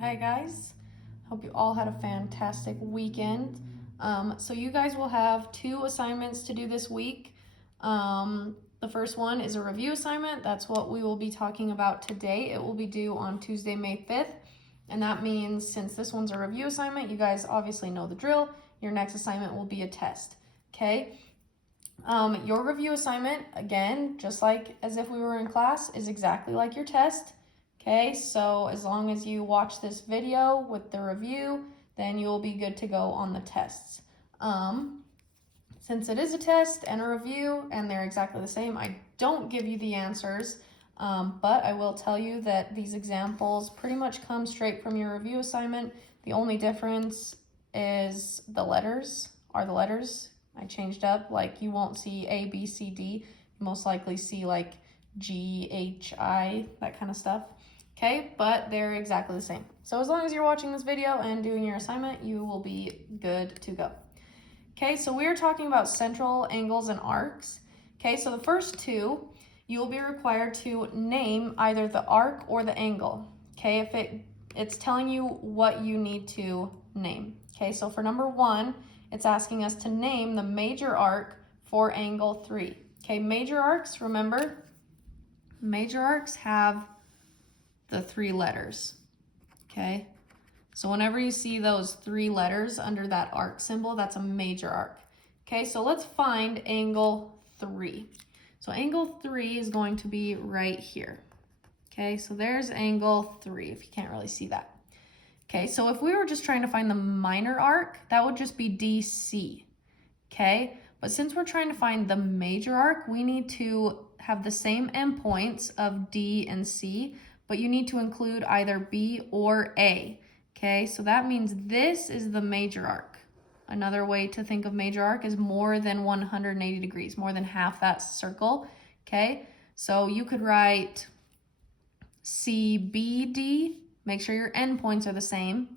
Hi guys, hope you all had a fantastic weekend. So you guys will have 2 assignments to do this week. The first one is a review assignment. That's what we will be talking about today. It will be due on Tuesday, May 5th. And that means since this one's a review assignment, you guys obviously know the drill. Your next assignment will be a test, okay? Your review assignment, again, just like as if we were in class, is exactly like your test. Okay, so as long as you watch this video with the review, then you'll be good to go on the tests. Since it is a test and a review and they're exactly the same, I don't give you the answers, but I will tell you that these examples pretty much come straight from your review assignment. The only difference is the letters are the letters. I changed up, like you won't see A, B, C, D. You most likely see like G, H, I, that kind of stuff. Okay, but they're exactly the same. So as long as you're watching this video and doing your assignment, you will be good to go. Okay, so we are talking about central angles and arcs. Okay, so the first two, you will be required to name either the arc or the angle. Okay, if it's telling you what you need to name. Okay, so for number 1, it's asking us to name the major arc for angle 3. Okay, major arcs, remember, major arcs have the 3 letters, okay? So whenever you see those 3 letters under that arc symbol, that's a major arc. Okay, so let's find angle 3. So angle 3 is going to be right here. Okay, so there's angle 3, if you can't really see that. Okay, so if we were just trying to find the minor arc, that would just be DC, okay? But since we're trying to find the major arc, we need to have the same endpoints of D and C, but you need to include either B or A, okay? So that means this is the major arc. Another way to think of major arc is more than 180 degrees, more than half that circle, okay? So you could write CBD, make sure your endpoints are the same,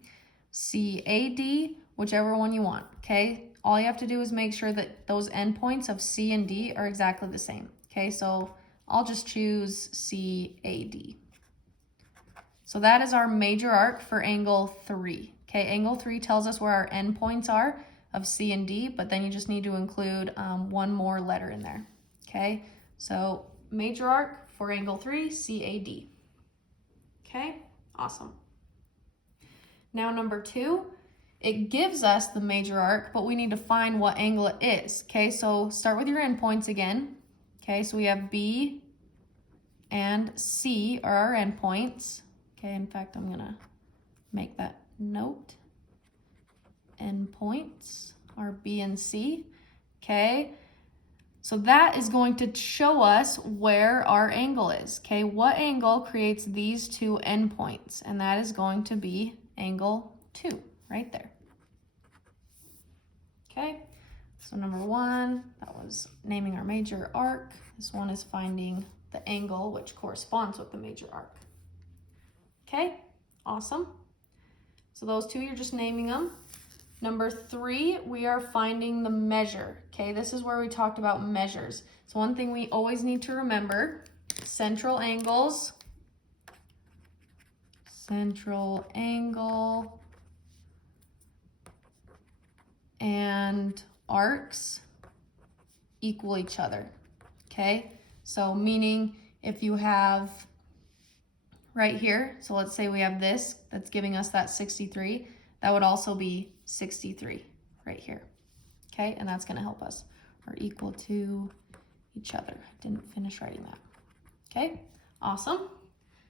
CAD, whichever one you want, okay? All you have to do is make sure that those endpoints of C and D are exactly the same, okay? So I'll just choose CAD. So that is our major arc for angle 3. Okay, angle 3 tells us where our endpoints are of C and D, but then you just need to include one more letter in there. Okay, so major arc for angle 3, CAD. Okay, awesome. Now number 2, it gives us the major arc, but we need to find what angle it is. Okay, so start with your endpoints again. Okay, so we have B and C are our endpoints. Okay, in fact, I'm gonna make that note. Endpoints are B and C, okay? So that is going to show us where our angle is, okay? What angle creates these 2 endpoints? And that is going to be angle 2, right there. Okay, so number 1, that was naming our major arc. This one is finding the angle which corresponds with the major arc. Okay, awesome. So those 2, you're just naming them. Number 3, we are finding the measure. Okay, this is where we talked about measures. So one thing we always need to remember, central angles, central angle, and arcs equal each other. Okay, so meaning if you have right here, so let's say we have this that's giving us that 63, that would also be 63 right here, okay? And that's gonna help us, or equal to each other. Didn't finish writing that, okay? Awesome.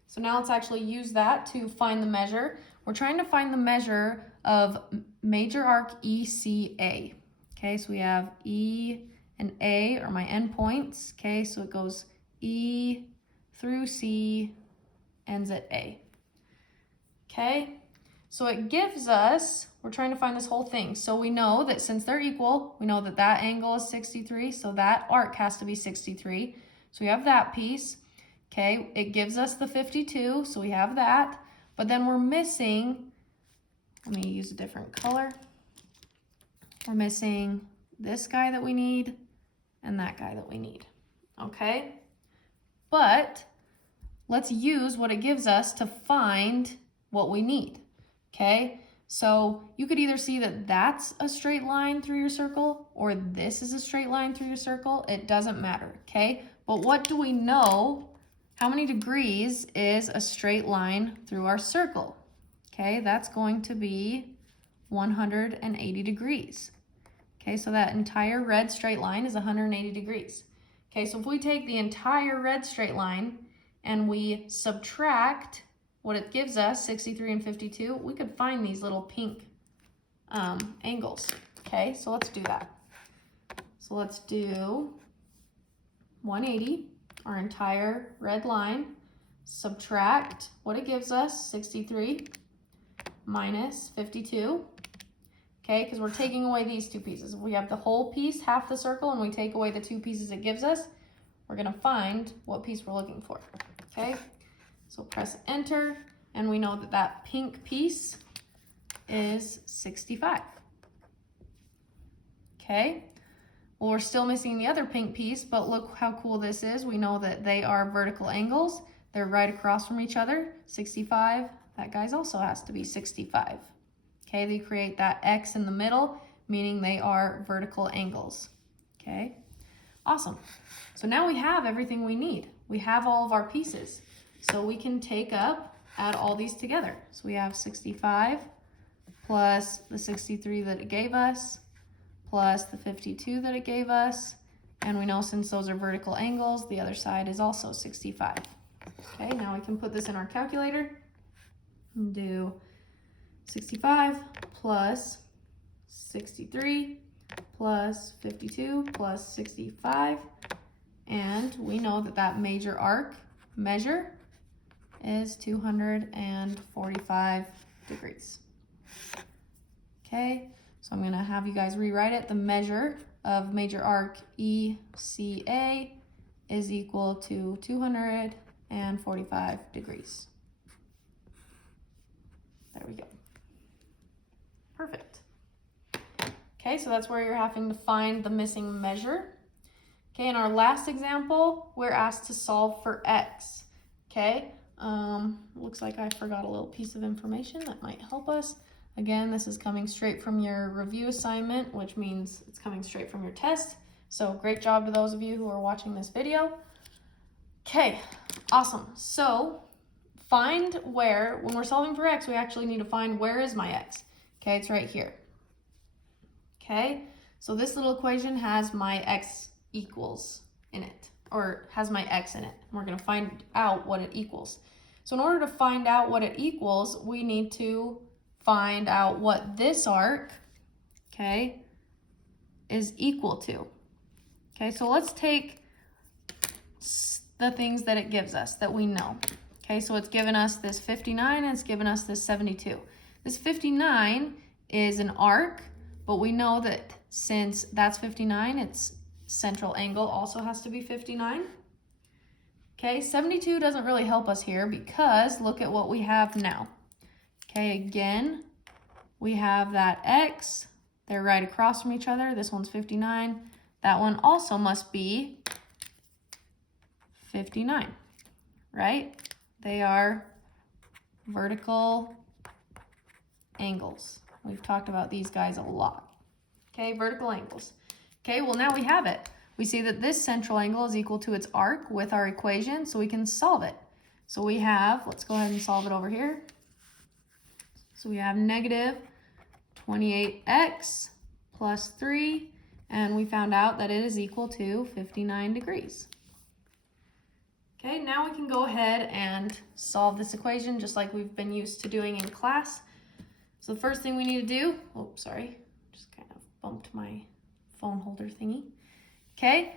So now let's actually use that to find the measure. We're trying to find the measure of major arc ECA, okay? So we have E and A are my endpoints, okay? So it goes E through C, ends at A. Okay, so it gives us, we're trying to find this whole thing. So we know that since they're equal, we know that that angle is 63, so that arc has to be 63. So we have that piece. Okay, it gives us the 52, so we have that. But then we're missing, let me use a different color. We're missing this guy that we need and that guy that we need. Okay, but let's use what it gives us to find what we need. okay? So you could either see that that's a straight line through your circle or this is a straight line through your circle. It doesn't matter, okay? But what do we know? How many degrees is a straight line through our circle? Okay, that's going to be 180 degrees. Okay, so that entire red straight line is 180 degrees. Okay, so if we take the entire red straight line and we subtract what it gives us, 63 and 52, we could find these little pink angles. Okay, so let's do that. So let's do 180, our entire red line, subtract what it gives us, 63 minus 52. Okay, because we're taking away these two pieces. If we have the whole piece, half the circle, and we take away the two pieces it gives us, we're gonna find what piece we're looking for, okay? So press enter, and we know that that pink piece is 65. Okay, well, we're still missing the other pink piece, but look how cool this is. We know that they are vertical angles. They're right across from each other, 65. That guy's also has to be 65. Okay, they create that X in the middle, meaning they are vertical angles. Okay, awesome. So now we have everything we need. We have all of our pieces. So we can add all these together. So we have 65 plus the 63 that it gave us, plus the 52 that it gave us. And we know since those are vertical angles, the other side is also 65. Okay, now we can put this in our calculator and do 65 plus 63 plus 52 plus 65, and we know that that major arc measure is 245 degrees. Okay, so I'm going to have you guys rewrite it. The measure of major arc ECA is equal to 245 degrees. There we go. Perfect. Okay, so that's where you're having to find the missing measure. Okay, in our last example, we're asked to solve for x. Okay, looks like I forgot a little piece of information that might help us. Again, this is coming straight from your review assignment, which means it's coming straight from your test. So great job to those of you who are watching this video. Okay, awesome. So find where, when we're solving for x, we actually need to find where is my x. Okay, it's right here. Okay, so this little equation has my x equals in it, or has my x in it. We're going to find out what it equals. So in order to find out what it equals, we need to find out what this arc, okay, is equal to. Okay, so let's take the things that it gives us that we know. Okay, so it's given us this 59 and it's given us this 72. This 59 is an arc, but we know that since that's 59, its central angle also has to be 59. Okay, 72 doesn't really help us here because look at what we have now. Okay, again, we have that X. They're right across from each other. This one's 59. That one also must be 59, right? They are vertical angles. We've talked about these guys a lot. Okay, vertical angles. Okay, well now we have it. We see that this central angle is equal to its arc with our equation, so we can solve it. So we have, let's go ahead and solve it over here. So we have negative 28x plus 3, and we found out that it is equal to 59 degrees. Okay, now we can go ahead and solve this equation just like we've been used to doing in class. So the first thing we need to do, oh, sorry, just kind of bumped my phone holder thingy. Okay,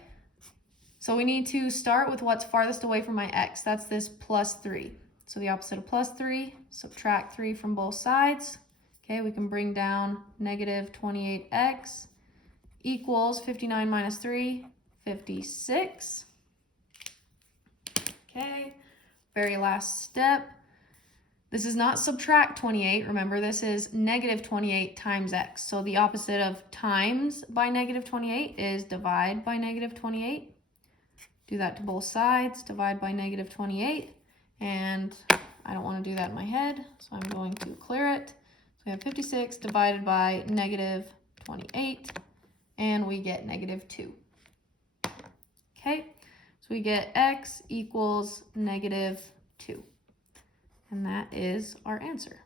so we need to start with what's farthest away from my x. That's this plus 3. So the opposite of plus 3, subtract 3 from both sides. Okay, we can bring down negative 28x equals 59 minus 3, 56. Okay, very last step. This is not subtract 28. Remember, this is negative 28 times x. So the opposite of times by negative 28 is divide by negative 28. Do that to both sides. Divide by negative 28. And I don't want to do that in my head, so I'm going to clear it. we have 56 divided by negative 28, and we get negative 2. Okay, so we get x equals negative 2. And that is our answer.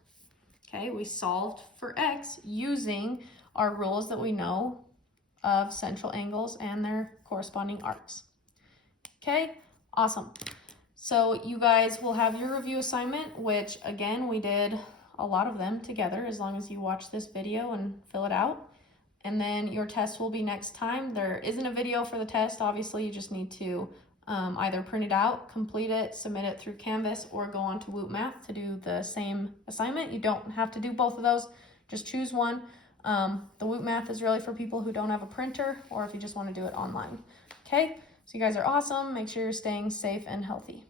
Okay, we solved for x using our rules that we know of central angles and their corresponding arcs. Okay, awesome. So you guys will have your review assignment, which again, we did a lot of them together as long as you watch this video and fill it out. And then your test will be next time. There isn't a video for the test. Obviously, you just need to either print it out, complete it, submit it through Canvas, or go on to Woot Math to do the same assignment. You don't have to do both of those. Just choose one. The Woot Math is really for people who don't have a printer or if you just want to do it online. Okay, so you guys are awesome. Make sure you're staying safe and healthy.